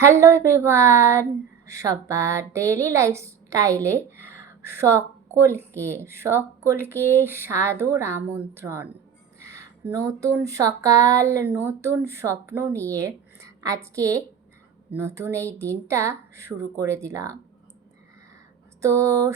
Hello everyone, সবার daily লাইফস্টাইলে সকলকে সকলকে সাদর আমন্ত্রণ। নতুন সকাল, নতুন স্বপ্ন নিয়ে আজকে নতুন এই দিনটা শুরু করে দিলাম। তো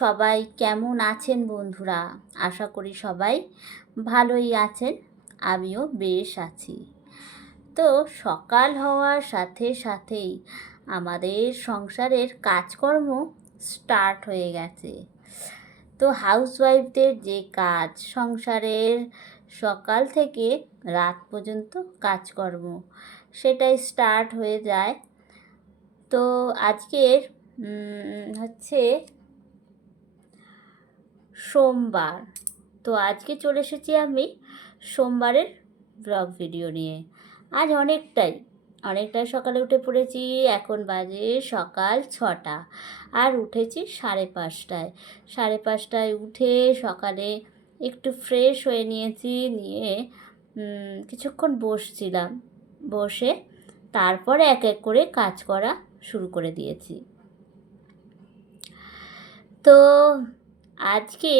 সবাই কেমন আছেন বন্ধুরা? আশা করি সবাই ভালোই আছেন, আমিও বেশ আছি। তো সকাল হওয়ার সাথে সাথেই আমাদের সংসারের কাজকর্ম স্টার্ট হয়ে গেছে। তো হাউসওয়াইফদের যে কাজ, সংসারের সকাল থেকে রাত পর্যন্ত কাজকর্ম, সেটাই স্টার্ট হয়ে যায়। তো আজকের হচ্ছে সোমবার। তো আজকে চলে এসেছি আমি সোমবারের ব্লগ ভিডিও নিয়ে। আজ অনেকটাই সকালে উঠে পড়েছি। এখন বাজে সকাল 6টা, আর উঠেছি 5:30টায়। 5:30টায় উঠে সকালে একটু ফ্রেশ হয়ে নিয়ে কিছুক্ষণ বসছিলাম। বসে তারপরে এক এক করে কাজ করা শুরু করে দিয়েছি। তো আজকে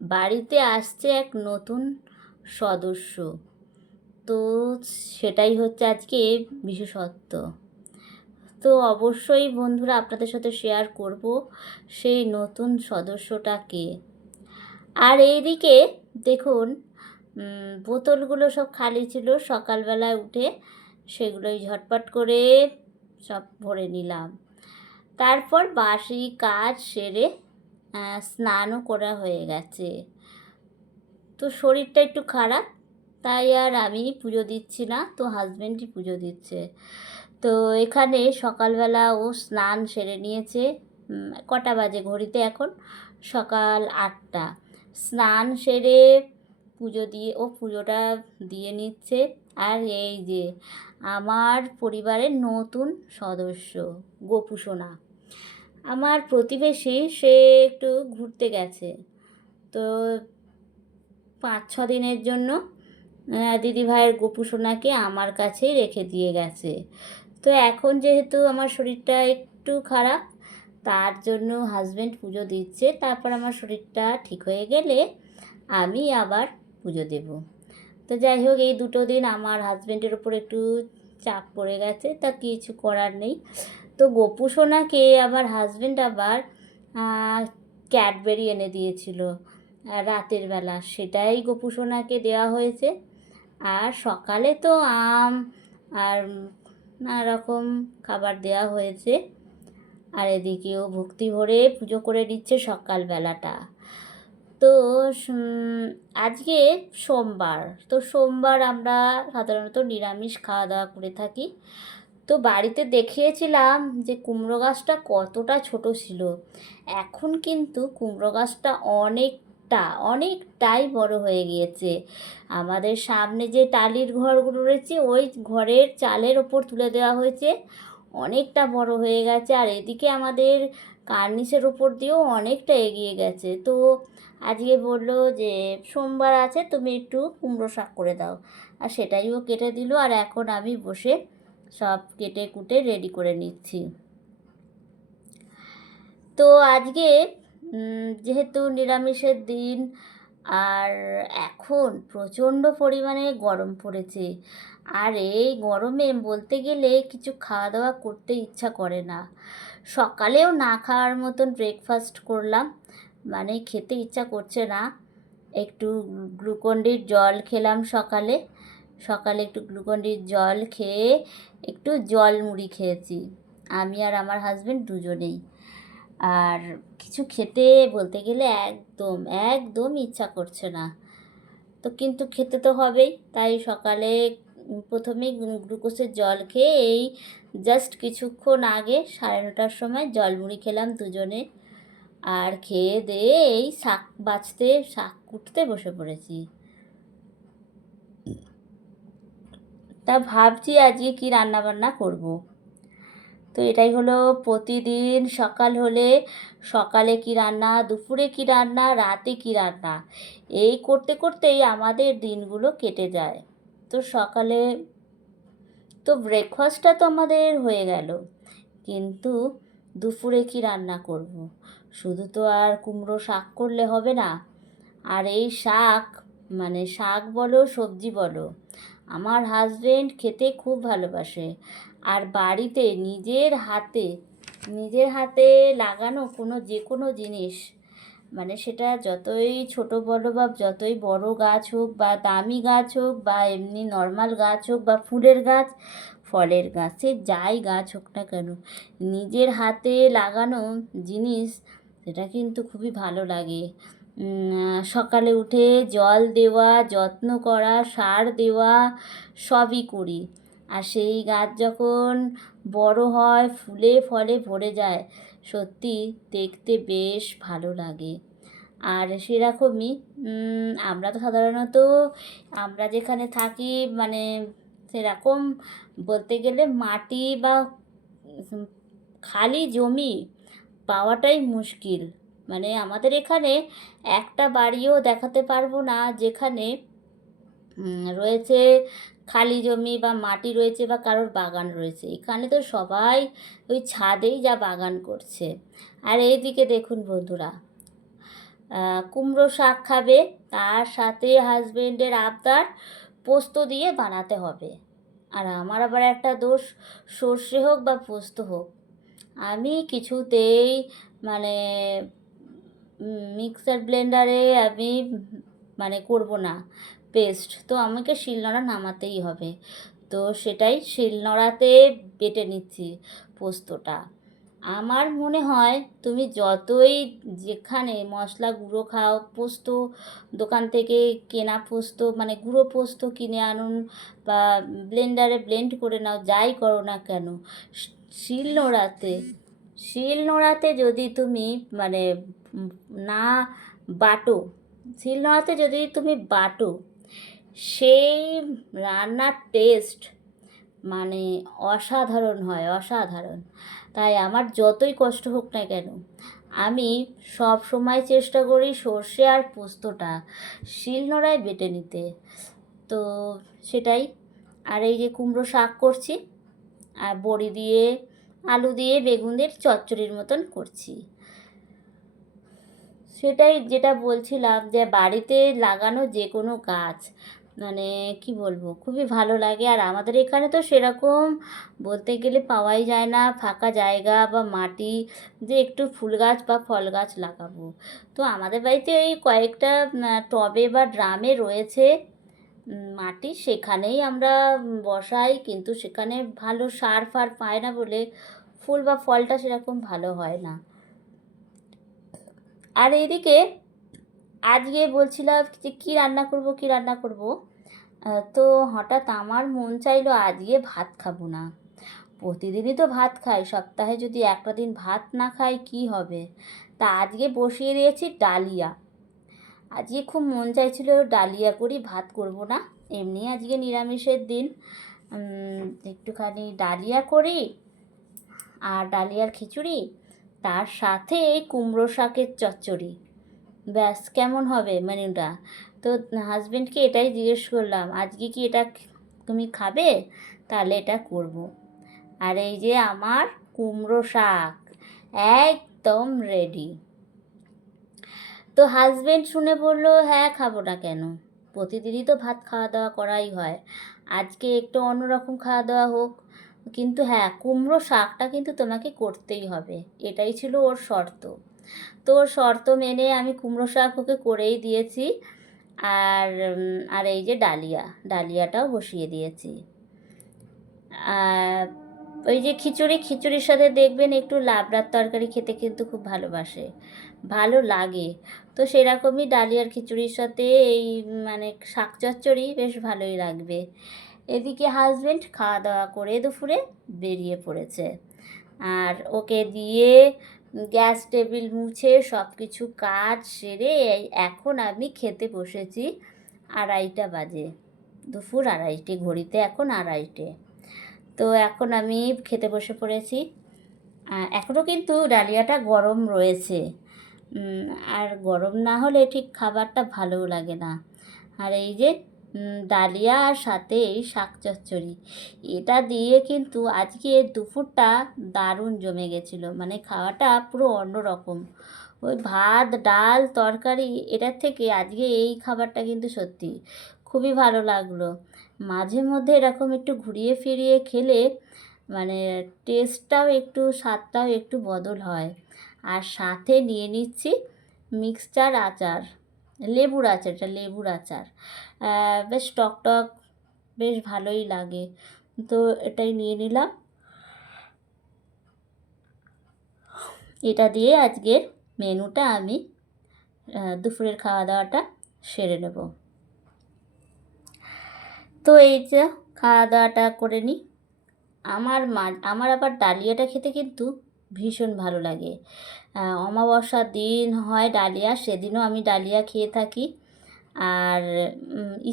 বাড়িতে আসছে এক নতুন সদস্য। তো সেটাই হচ্ছে আজকে বিশেষত্ব। তো অবশ্যই বন্ধুরা আপনাদের সাথে শেয়ার করব সেই নতুন সদস্যটাকে। আর এইদিকে দেখুন, বোতলগুলো সব খালি ছিল। সকালবেলায় উঠে সেগুলোই ঝটপট করে সব ভরে নিলাম। তারপর বাসি কাজ সেরে স্নানও করা হয়ে গেছে। তো শরীরটা একটু খারাপ, তাই আর আমি পুজো দিচ্ছি না, তো হাজব্যান্ডই পুজো দিচ্ছে। তো এখানে সকালবেলা ও স্নান সেরে নিয়েছে। কটা বাজে ঘড়িতে? এখন সকাল 8টা। স্নান সেরে পুজোটা দিয়ে নিচ্ছে। আর এই যে আমার পরিবারের নতুন সদস্য গোপু সোনা, আমার প্রতিবেশী, সে একটু ঘুরতে গেছে। তো 5-6 দিনের জন্য দিদিভাইয়ের গোপু সোনাকে আমার কাছেই রেখে দিয়ে গেছে। তো এখন যেহেতু আমার শরীরটা একটু খারাপ, তার জন্য হাজব্যান্ড পুজো দিচ্ছে। তারপর আমার শরীরটা ঠিক হয়ে গেলে আমি আবার পুজো দেব। তো যাই হোক, এই 2 দিন আমার হাজব্যান্ডের ওপর একটু চাপ পড়ে গেছে, তা কিছু করার নেই। তো গোপু সোনাকে আমার হাজব্যান্ড আবার ক্যাডবেরি এনে দিয়েছিল রাতের বেলা, সেটাই গোপু সোনাকে দেওয়া হয়েছে। আর সকালে তো আম আর নানা রকম খাবার দেওয়া হয়েছে। আর এদিকেও ভক্তি ভরে পুজো করে নিচ্ছে সকালবেলাটা। তো আজকে সোমবার। তো সোমবার আমরা সাধারণত নিরামিষ খাওয়া দাওয়া করে থাকি। তো বাড়িতে দেখিয়েছিলাম যে কুমড়ো গাছটা কতটা ছোট ছিল। এখন কিন্তু কুমড়ো গাছটা অনেকটাই বড় হয়ে গিয়েছে। আমাদের সামনে যে টালির ঘরগুলো রয়েছে, ওই ঘরের চালের ওপর তুলে দেওয়া হয়েছে, অনেকটা বড় হয়ে গেছে। আর এদিকে আমাদের কার্নিসের ওপর দিয়েও অনেকটা এগিয়ে গেছে। তো আজকে বললো যে সোমবার আছে, তুমি একটু কুমড়ো শাক করে দাও। আর সেটাইও কেটে দিল। আর এখন আমি বসে সব কেটে কুটে রেডি করে নিচ্ছি। তো আজকে যেহেতু নিরামিষের দিন, আর এখন প্রচণ্ড পরিমাণে গরম পড়েছে। আর এই গরমে বলতে গেলে কিছু খাওয়া দাওয়া করতে ইচ্ছা করে না। সকালেও না খাওয়ার মতন ব্রেকফাস্ট করলাম, মানে খেতে ইচ্ছা করছে না। একটু গ্লুকন্ডির জল খেলাম সকালে একটু গ্লুকন্ডির জল খেয়ে একটু জল মুড়ি খেয়েছি, আমি আর আমার হাজব্যান্ড দুজনেই। আর কিছু খেতে বলতে গেলে একদম ইচ্ছা করছে না। তো কিন্তু খেতে তো হবেই, তাই সকালে প্রথমেই গ্লুকোজের জল খেয়ে এই জাস্ট কিছুক্ষণ আগে 9:30টার সময় জল মুড়ি খেলাম দুজনে। আর খেয়ে দিয়ে এই শাক কুটতে বসে পড়েছি। তা ভাবছি আজকে কি রান্না বান্না করব। তো এটাই হলো প্রতিদিন সকাল হলে সকালে কি রান্না, দুপুরে কি রান্না, রাতে কি রান্না, এই করতে করতেই আমাদের দিনগুলো কেটে যায়। তো তো ব্রেকফাস্টটা তো আমাদের হয়ে গেল, কিন্তু দুপুরে কি রান্না করব? শুধু তো আর কুমড়ো শাক করলে হবে না। আর এই শাক, মানে শাক বলো সবজি বলো, আমার হাজবেন্ড খেতে খুব ভালোবাসে। আর বাড়িতে নিজের হাতে লাগানো যে কোনো জিনিস, মানে সেটা যতই ছোট বড় বা যতই বড় গাছ হোক বা দামি গাছ হোক বা এমনি নর্মাল গাছ হোক বা ফুলের গাছ, ফলের গাছ, সে যাই গাছ হোক না কেন, নিজের হাতে লাগানো জিনিস সেটা কিন্তু খুবই ভালো লাগে। সকালে উঠে জল দেওয়া, যত্ন করা, সার দেওয়া, সবই করি। আর সেই গাছ যখন বড় হয়, ফুলে ফলে ভরে যায়, সত্যি দেখতে বেশ ভালো লাগে। আর সেরকমই আমরা তো সাধারণত, আমরা যেখানে থাকি, মানে সেরকম বলতে গেলে মাটি বা খালি জমি পাওয়াটাই মুশকিল। মানে আমাদের এখানে একটা বাড়িও দেখাতে পারবো না যেখানে রয়েছে খালি জমি বা মাটি রয়েছে বা কারোর বাগান রয়েছে। এখানে তো সবাই ওই ছাদেই যা বাগান করছে। আর এইদিকে দেখুন বন্ধুরা, কুমড়ো শাক খাবে, তার সাথে হাজবেন্ডের আবদার পোস্ত দিয়ে বানাতে হবে। আর আমার আবার একটা দোষ, সর্ষে হোক বা পোস্ত হোক, আমি কিছুতেই মানে মিক্সার ব্লেন্ডারে আমি মানে করব না পেস্ট, তো আমাকে শিলনোড়া নামাতেই হবে। তো সেটাই শিলনোড়াতে বেটে নিচ্ছি পোস্তটা। আমার মনে হয় তুমি যতই যেখানে মশলা গুঁড়ো খাও, পোস্ত দোকান থেকে কেনা পোস্ত মানে গুঁড়ো পোস্ত কিনে আনুন বা ব্লেন্ডারে ব্লেন্ড করে নাও, যাই করো না কেন, শিলনোড়াতে শিলনোড়াতে যদি তুমি মানে না বাটো, শিলনোড়াতে যদি তুমি বাটো, সেই রান্নার টেস্ট মানে অসাধারণ হয়, অসাধারণ। তাই আমার যতই কষ্ট হোক না কেন, আমি সব সময় চেষ্টা করি সর্ষে আর পোস্তটা শিলনোড়ায় বেটে নিতে। তো সেটাই। আর এই যে কুমড়ো শাক করছি, আর বড়ি দিয়ে, আলু দিয়ে, বেগুন দিয়ে চচ্চড়ির মতন করছি। সেটাই যেটা বলছিলাম, যে বাড়িতে লাগানো যে কোনো গাছ, মানে কি বলবো, খুবই ভালো লাগে। আর আমাদের এখানে তো সেরকম বলতে গেলে পাওয়াই যায় না ফাঁকা জায়গা বা মাটি যে একটু ফুল গাছ বা ফল গাছ লাগাবো। তো আমাদের বাড়িতে এই কয়েকটা টবে বা ড্রামে রয়েছে মাটি, সেখানেই আমরা বসাই, কিন্তু সেখানে ভালো সার ফার পায় না বলে ফুল বা ফলটা সেরকম ভালো হয় না। আর এইদিকে আজকে বলছিলাম যে কী রান্না করব, তো হঠাৎ আমার মন চাইলো আজকে ভাত খাবো না। প্রতিদিনই তো ভাত খাই, সপ্তাহে যদি একটা দিন ভাত না খাই কি হবে। তা আজকে বসিয়ে দিয়েছি ডালিয়া। আজকে খুব মন চাইছিল ডালিয়া করি, ভাত করব না, এমনি আজকে নিরামিষের দিন, একটুখানি ডালিয়া করি আর ডালিয়ার খিচুড়ি, তার সাথে এই কুমড়ো শাকের চচ্চড়ি, ব্যাস কেমন হবে মেনুটা। তো হাজবেন্ডকে এটাই জিজ্ঞেস করলাম, আজকে কি এটা তুমি খাবে, তাহলে এটা করব। আর এই যে আমার কুমড়ো শাক একদম রেডি। তো হাজবেন্ড শুনে বলল, হ্যাঁ খাবো না কেন, প্রতিদিনই তো ভাত খাওয়া দাওয়া করাই হয়, আজকে একটু অন্যরকম খাওয়া দাওয়া হোক, কিন্তু হ্যাঁ কুমড়ো শাকটা কিন্তু তোমাকে করতেই হবে, এটাই ছিল ওর শর্ত। তো ওর শর্ত মেনে আমি কুমড়ো শাক ওকে করেই দিয়েছি। আর আর এই যে ডালিয়াটাও বসিয়ে দিয়েছি। আর ওই যে খিচুড়ির সাথে দেখবেন একটু লাবড়ার তরকারি খেতে কিন্তু খুব ভালো লাগে। তো সেরকমই ডালিয়ার খিচুড়ির সাথে এই মানে শাক চচ্চড়ি বেশ ভালোই লাগবে। এদিকে হাজবেন্ড খাওয়া দাওয়া করে দুপুরে বেরিয়ে পড়েছে। আর ওকে দিয়ে গ্যাস টেবিল মুছে সব কিছু কাজ সেরে এখন আমি খেতে বসেছি। 2:30 বাজে, দুপুর 2:30, ঘড়িতে এখন 2:30। তো এখন আমি খেতে বসে পড়েছি। এখনও কিন্তু ডালিয়াটা গরম রয়েছে, আর গরম না হলে ঠিক খাবারটা ভালোও লাগে না। আর এই যে ডালিয়া আর সাথে এই শাক চচ্চড়ি, এটা দিয়ে কিন্তু আজকে দুপুরটা দারুণ জমে গেছিলো। মানে খাওয়াটা পুরো অন্যরকম। ওই ভাত ডাল তরকারি এটার থেকে আজকে এই খাবারটা কিন্তু সত্যি খুবই ভালো লাগলো। মাঝে মধ্যে এরকম একটু ঘুরিয়ে ফিরিয়ে খেলে মানে টেস্টটাও একটু স্বাদটাও একটু বদল হয়। আর সাথে নিয়ে নিচ্ছি মিক্সচার আচার, লেবুর আচার, এটা লেবুর আচার। বেশ টক টক, বেশ ভালোই লাগে। তো এটাই নিয়ে নিলাম। এটা দিয়ে আজকের মেনুটা আমি দুপুরের খাওয়া দাওয়াটা সেরে নেব। তো এই যে খাওয়া দাওয়াটা করে নিই। আমার আবার ডালিয়াটা খেতে কিন্তু ভীষণ ভালো লাগে। অমাবস্যার দিন হয় ডালিয়া, সেদিনও আমি ডালিয়া খেয়ে থাকি। আর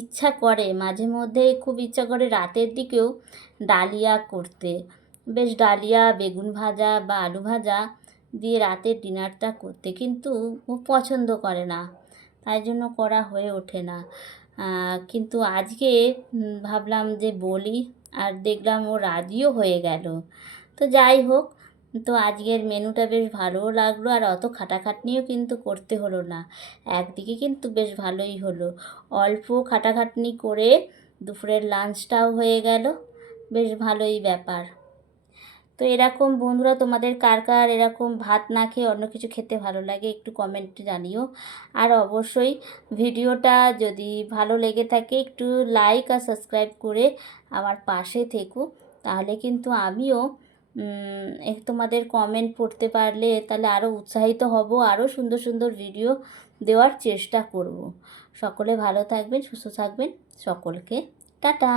ইচ্ছা করে মাঝে মধ্যে, খুব ইচ্ছা করে রাতের দিকেও ডালিয়া করতে। বেশ ডালিয়া বেগুন ভাজা বা আলু ভাজা দিয়ে রাতের ডিনারটা করতে, কিন্তু ও পছন্দ করে না, তাই জন্য করা হয়ে ওঠে না। কিন্তু আজকে ভাবলাম যে বলি, আর দেখলাম ও রাজিও হয়ে গেল। তো যাই হোক, তো আজকের মেনুটা বেশ ভালোও লাগলো, আর অত খাটাখাটনিও কিন্তু করতে হলো না। একদিকে কিন্তু বেশ ভালোই হলো, অল্প খাটাখাটনি করে দুপুরের লাঞ্চটাও হয়ে গেল, বেশ ভালোই ব্যাপার। তো এরকম বন্ধুরা, তোমাদের কার কার এরকম ভাত না খেয়ে অন্য কিছু খেতে ভালো লাগে একটু কমেন্টে জানিও। আর অবশ্যই ভিডিওটা যদি ভালো লেগে থাকে একটু লাইক আর সাবস্ক্রাইব করে আমার পাশে থেকো, তাহলে কিন্তু আমিও তোমাদের কমেন্ট পড়তে পারলে তাহলে আরও উৎসাহিত হব, আরও সুন্দর সুন্দর ভিডিও দেওয়ার চেষ্টা করব। সকলে ভালো থাকবেন, সুস্থ থাকবেন, সকলকে টাটা।